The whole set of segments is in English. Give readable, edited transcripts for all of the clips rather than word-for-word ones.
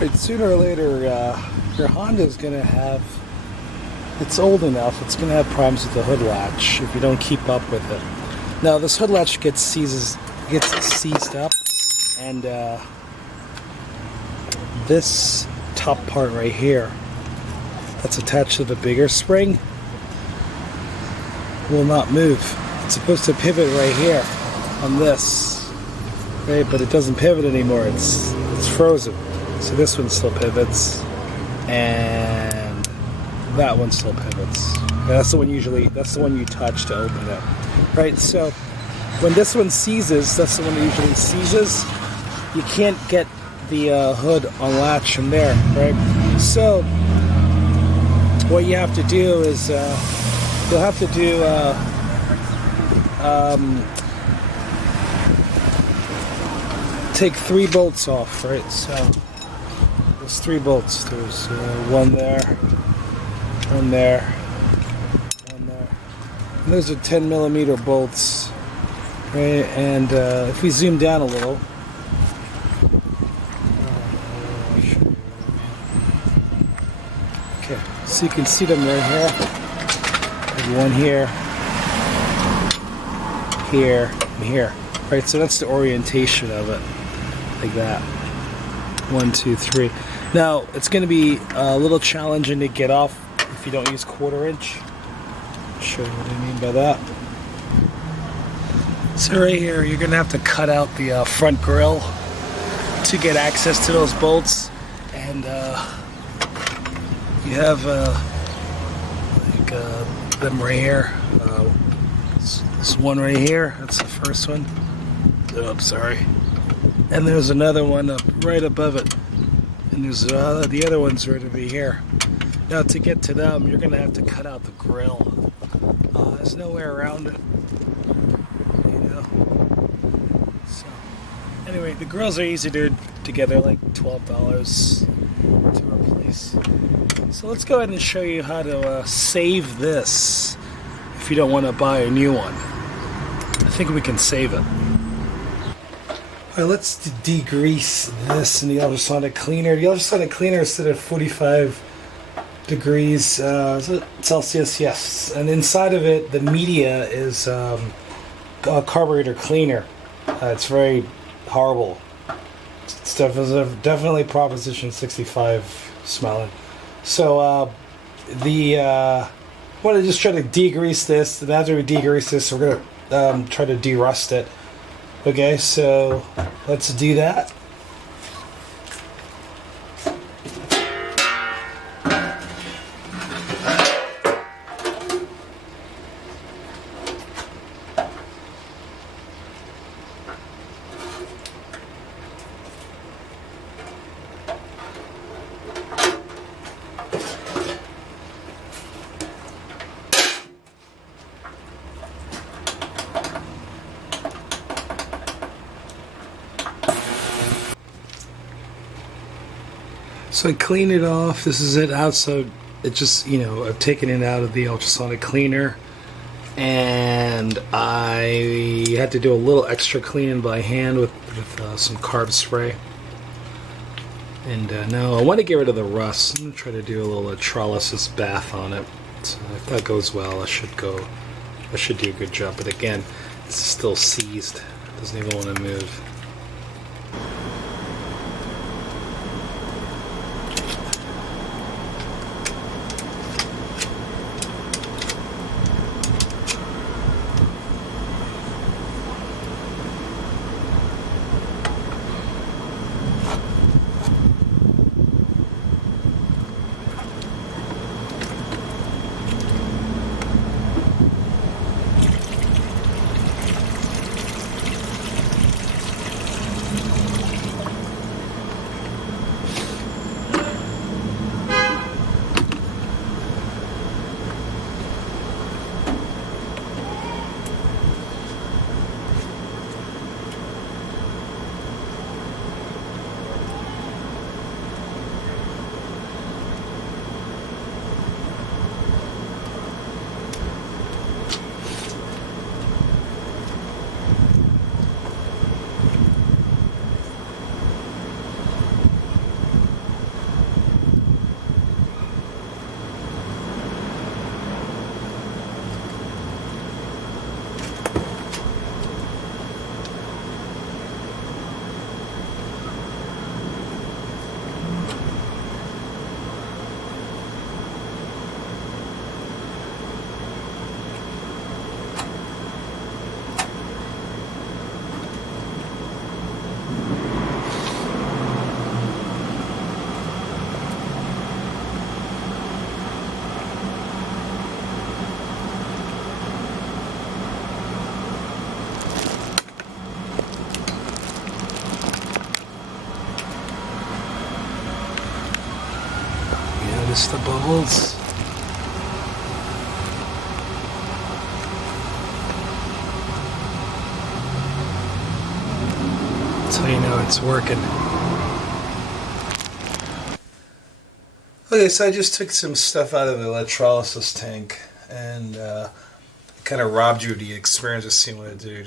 Right, sooner or later, your Honda is going to have, it's old enough, it's going to have problems with the hood latch if you don't keep up with it. Now, this hood latch gets seized up, and this top part right here, that's attached to the bigger spring, will not move. It's supposed to pivot right here on this, right? But it doesn't pivot anymore. It's frozen. So this one still pivots, and that one still pivots. That's the one you touch to open it, right? So when this one seizes, that's the one that usually seizes. You can't get the hood on latch from there, right? So what you have to do is you'll have to do take 3 bolts off, right? So there's 3 bolts. There's one there, one there, one there. And those are 10mm bolts, right? And if we zoom down a little, okay, so you can see them right here. There's one here, here, and here. Right, so that's the orientation of it, like that. 1, 2, 3. Now, it's going to be a little challenging to get off if you don't use 1/4 inch. I'll show you what I mean by that. So right here, you're going to have to cut out the front grille to get access to those bolts. And you have them right here. This one right here, that's the first one. Oh, I'm sorry. And there's another one up right above it. And there's the other ones right over here. Now to get to them, you're going to have to cut out the grill. There's no way around it. You know. So anyway, the grills are easy to get. They're like $12 to replace. So let's go ahead and show you how to save this if you don't want to buy a new one. I think we can save it. Alright, let's degrease this in the ultrasonic cleaner. The ultrasonic cleaner is set at 45 degrees Celsius, yes. And inside of it, the media is a carburetor cleaner. It's very horrible. It's definitely Proposition 65 smelling. So I want to just try to degrease this, and after we degrease this, we're going to try to derust it. Okay, so let's do that. So I cleaned it off. This is it out. So it just, I've taken it out of the ultrasonic cleaner, and I had to do a little extra cleaning by hand with some carb spray. And now I want to get rid of the rust. I'm going to try to do a little electrolysis bath on it. So if that goes well, I should do a good job. But again, it's still seized. It doesn't even want to move. Just the bubbles. That's how you know it's working. Okay, so I just took some stuff out of the electrolysis tank, and kind of robbed you of the experience of seeing what I did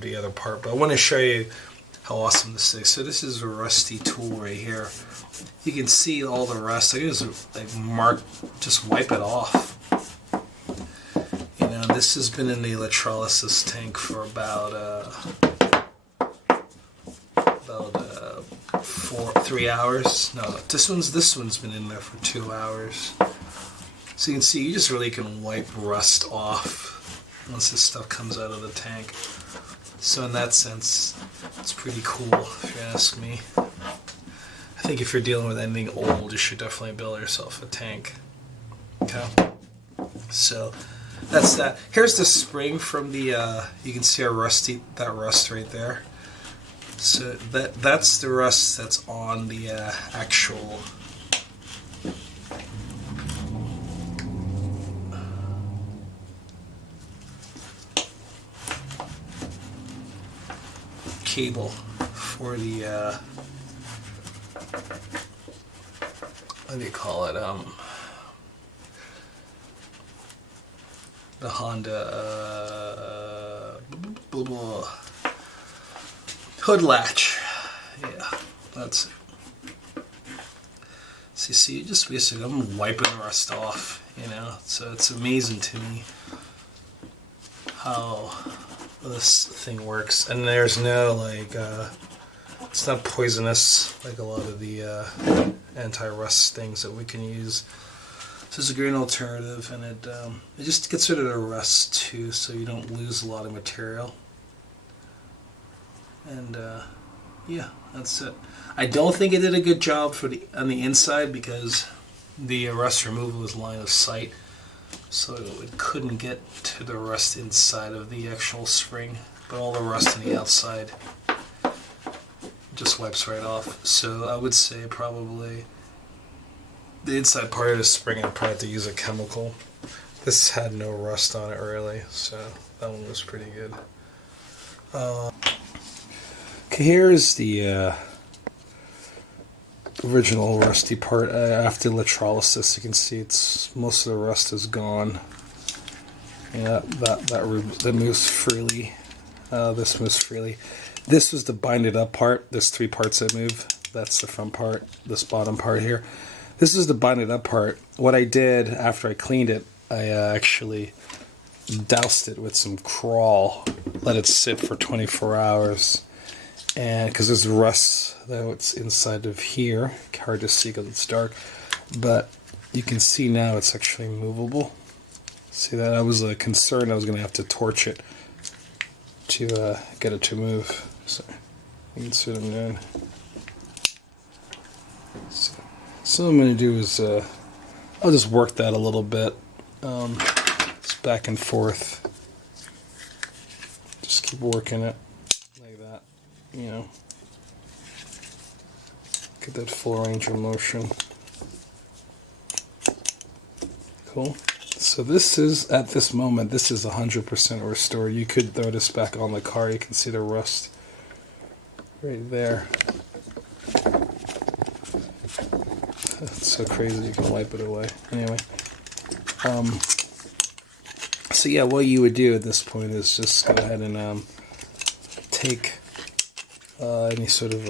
the other part. But I want to show you how awesome this is. So this is a rusty tool right here. You can see all the rust. I can just just wipe it off. You know, this has been in the electrolysis tank for about 3 hours. No, this one's been in there for 2 hours. So you can see, you just really can wipe rust off once this stuff comes out of the tank. So in that sense, it's pretty cool, if you ask me. I think if you're dealing with anything old, you should definitely build yourself a tank. Okay. So that's that. Here's the spring from the. You can see that rust right there. So that's the rust that's on the actual cable for the what do you call it? The Honda hood latch. Yeah, that's it. So you see, just basically, I'm wiping the rust off, you know. So it's amazing to me how this thing works. And there's no, like, it's not poisonous like a lot of the anti-rust things that we can use. So it's a great alternative, and it just gets rid of the rust too, so you don't lose a lot of material. And yeah, that's it. I don't think it did a good job on the inside because the rust removal is line of sight, so it couldn't get to the rust inside of the actual spring. But all the rust on the outside just wipes right off. So I would say probably the inside part of the spring, I'd probably have to use a chemical. This had no rust on it really, so that one was pretty good. Okay, here's the original rusty part. After electrolysis, you can see most of the rust is gone. Yeah, that moves freely. This moves freely. This was the binded up part. There's 3 parts that move. That's the front part. This bottom part here. This is the binded up part. What I did after I cleaned it, I actually doused it with some crawl, let it sit for 24 hours. And because there's rust that's inside of here, hard to see because it's dark, but you can see now it's actually movable. See that? I was concerned I was going to have to torch it to get it to move. So you can see what I'm doing. So what I'm going to do is I'll just work that a little bit. Just back and forth. Just keep working it like that. You know, get that full range of motion. Cool. So this is, at this moment, this is 100% restored. You could throw this back on the car. You can see the rust right there. It's so crazy you can wipe it away. Anyway, so yeah, what you would do at this point is just go ahead and take any sort of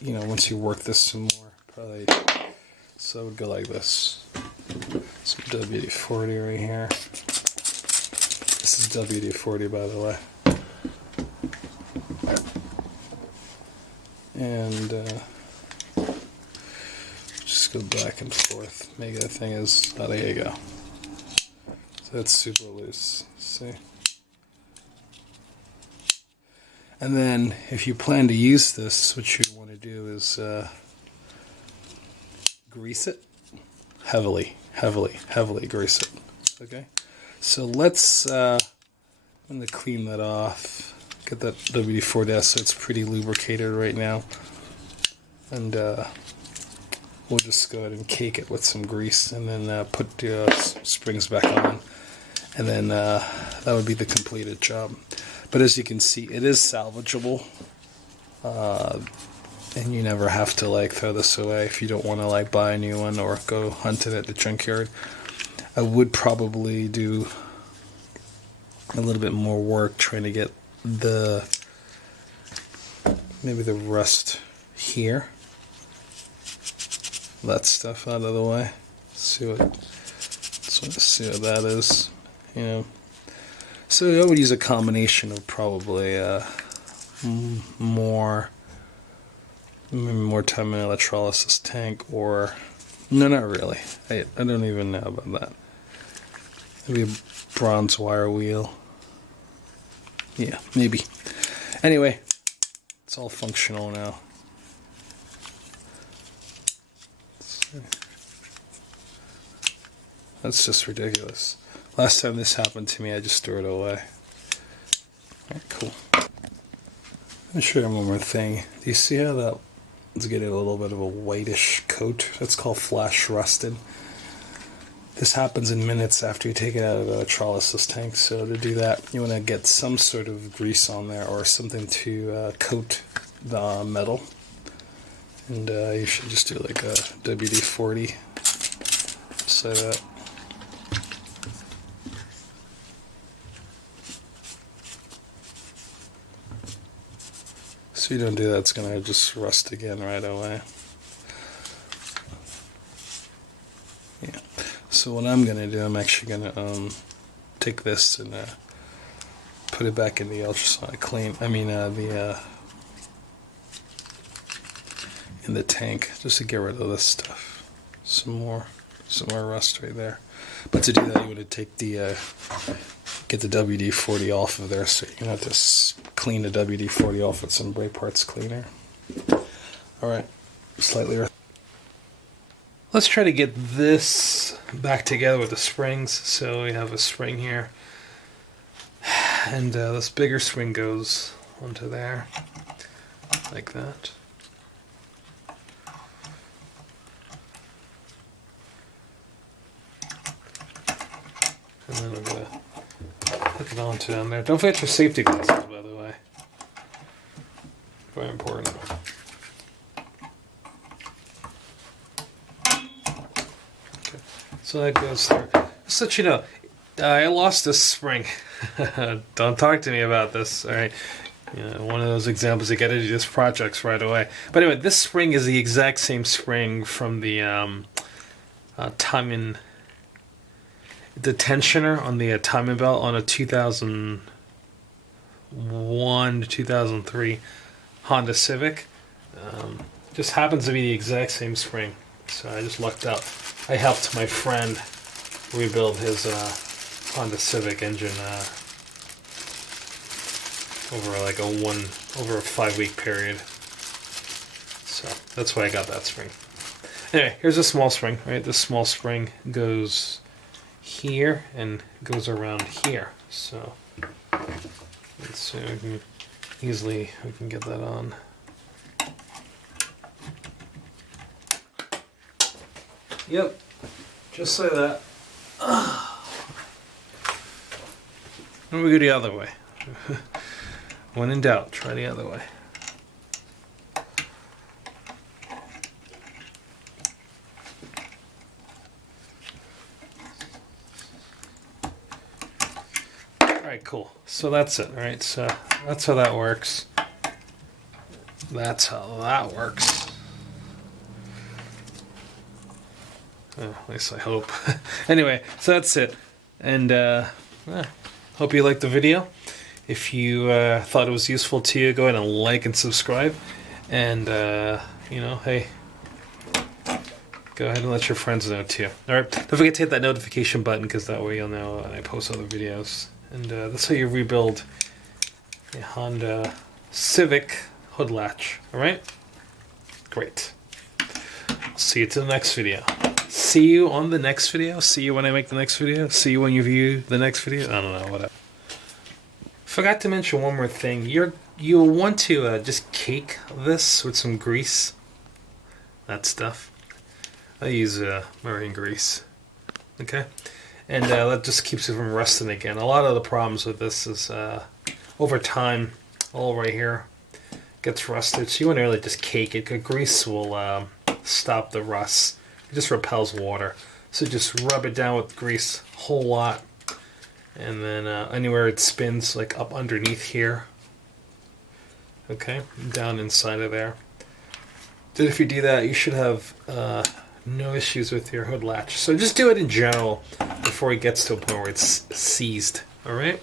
you know, once you work this some more, probably, so it would go like this. Some WD-40 right here. This is WD-40, by the way. And just go back and forth. Make that thing as, oh, there you go. So that's super loose. See? And then, if you plan to use this, what you want to do is grease it. Heavily grease it. Okay? So let's, I'm going to clean that off. Get that WD-40 out so it's pretty lubricated right now. And we'll just go ahead and cake it with some grease and then put the springs back on, and then that would be the completed job. But as you can see, it is salvageable, and you never have to like throw this away if you don't want to like buy a new one or go hunt it at the junkyard. I would probably do a little bit more work trying to get maybe the rust here, that stuff out of the way. See what that is, you know. So I would use a combination of probably more time in electrolysis tank, or no, not really. I don't even know about that. Maybe a bronze wire wheel. Yeah, maybe. Anyway, it's all functional now. That's just ridiculous. Last time this happened to me, I just threw it away. Alright, cool. Let me show you one more thing. Do you see how that is getting a little bit of a whitish coat? That's called flash rusted. This happens in minutes after you take it out of the electrolysis tank. So to do that, you want to get some sort of grease on there or something to coat the metal. And you should just do like a WD-40. Just like that. So you don't do that, it's going to just rust again right away. Yeah. So what I'm going to do, I'm actually going to take this and put it back in the ultrasonic clean. I mean in the tank, just to get rid of this stuff. Some more rust right there. But to do that, you want to take get the WD-40 off of there, so you're going to have to clean the WD-40 off with some brake parts cleaner. Alright, slightly. Let's try to get this back together with the springs. So we have a spring here, and this bigger spring goes onto there, like that. And then I'm going to hook it onto down there. Don't forget your safety glasses, by the way. Very important. Okay. So that goes through. Just to let you know, I lost this spring. Don't talk to me about this, alright? You know, one of those examples you get into these projects right away. But anyway, this spring is the exact same spring from the timing, the tensioner on the timing belt on a 2001 to 2003 Honda Civic. Just happens to be the exact same spring. So I just lucked out. I helped my friend rebuild his Honda Civic engine over a 5-week period. So that's why I got that spring. Anyway, here's a small spring, right? This small spring goes here and goes around here. So let's see, we can get that on. Yep, just like that. And we go the other way. When in doubt, try the other way. Alright, cool. So that's it, right? So that's how that works. That's how that works. At least I hope. Anyway, so that's it. And hope you liked the video. If you thought it was useful to you, go ahead and like and subscribe. And, hey, go ahead and let your friends know too. Alright, don't forget to hit that notification button, because that way you'll know when I post other videos. And that's how you rebuild a Honda Civic hood latch. Alright? Great. See you to the next video. See you on the next video. See you when I make the next video. See you when you view the next video. I don't know, whatever. Forgot to mention one more thing. You'll want to just cake this with some grease. That stuff. I use marine grease. Okay, and that just keeps it from rusting again. A lot of the problems with this is over time, all right here gets rusted. So you want to really just cake it, because grease will stop the rust. It just repels water. So just rub it down with grease a whole lot, and then anywhere it spins, like up underneath here. Okay, down inside of there. Then if you do that, you should have no issues with your hood latch. So just do it in general before it gets to a point where it's seized. All right.